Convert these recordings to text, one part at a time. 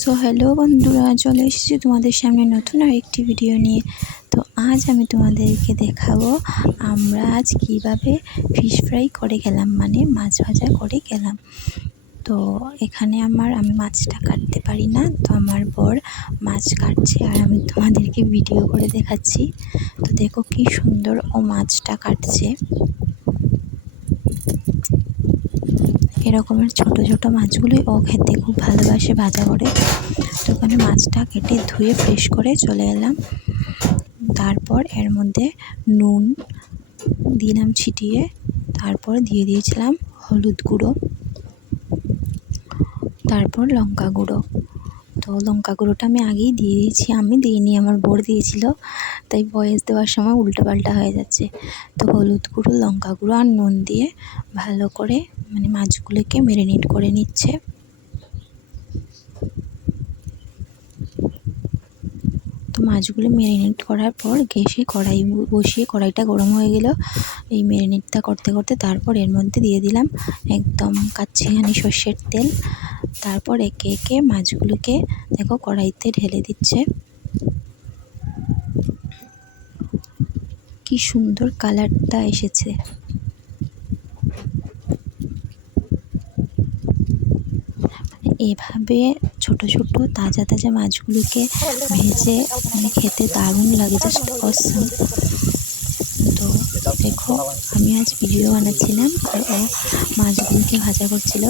So hello বন্ধুরা, চলে এসেছি তোমাদের সামনে নতুন আরেকটি ভিডিও নিয়ে। তো আজ আমি তোমাদেরকে দেখাবো আমরা আজ কীভাবে ফিশ ফ্রাই করে গেলাম মানে মাছ ভাজা করে গেলাম। তো এখানে আমার, আমি মাছটা কাটতে পারি না, তো আমার বর মাছ কাটছে আর আমি তোমাদেরকে ভিডিও করে দেখাচ্ছি। তো দেখো কি সুন্দর ও মাছটা কাটছে। এরকমের ছোট ছোট মাছগুলোই ও খেতে খুব ভালোবাসে, ভাজা করে। তো ওখানে মাছটা কেটে ধুয়ে ফ্রেশ করে চলে এলাম। তারপর এর মধ্যে নুন দিলাম ছিটিয়ে। তারপর দিয়ে দিয়েছিলাম হলুদ গুঁড়ো। তারপর লঙ্কা গুঁড়ো। তো লঙ্কা গুঁড়োটা আমি আগেই দিয়ে দিয়েছি, আমি দিইনি, আমার বোর দিয়েছিল। তাই বয়স দেওয়ার সময় উল্টো পাল্টা হয়ে যাচ্ছে। তো হলুদ গুঁড়ো, লঙ্কা গুঁড়ো আর নুন দিয়ে ভালো করে মানে মাছগুলোকে ম্যারিনেট করে নিচ্ছে। তো মাছগুলো ম্যারিনেট করার পর গ্যাসে কড়াই বসিয়ে কড়াইটা গরম হয়ে গেল। এই ম্যারিনেটটা করতে করতে তারপর এর মধ্যে দিয়ে দিলাম একদম কাচ্চিঘানি সর্ষের তেল। তারপর একে একে মাছগুলোকে দেখো কড়াইতে ঢেলে দিচ্ছে। কি সুন্দর কালারটা এসেছে। এভাবে ছোট ছোট তাজা তাজা মাছগুলোকে ভেজে মানে খেতে দারুণ লাগে জাস্ট অসম তো দেখো আমি আজ ভিডিও বানাচ্ছিলাম আর ও মাছগুলোকে ভাজা করছিল।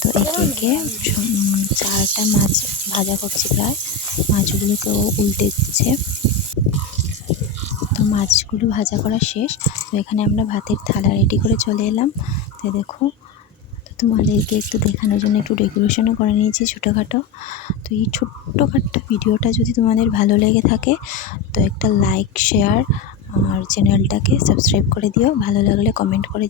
তো একে একে চারটা মাছ ভাজা করছে প্রায়। মাছগুলোকে ও উল্টে দিচ্ছে। তো মাছগুলো ভাজা করা শেষ। তো এখানে আমরা ভাতের থালা রেডি করে চলে এলাম। তো দেখো তোমাদেরকে একটু দেখানোর জন্য একটু ডেকোরেশনও করে নিয়েছি ছোটোখাটো। তো এই ছোট্টখাট্টো ভিডিওটা যদি তোমাদের ভালো লেগে থাকে, তো একটা লাইক শেয়ার আর চ্যানেলটাকে সাবস্ক্রাইব করে দিও। ভালো লাগলে কমেন্ট করে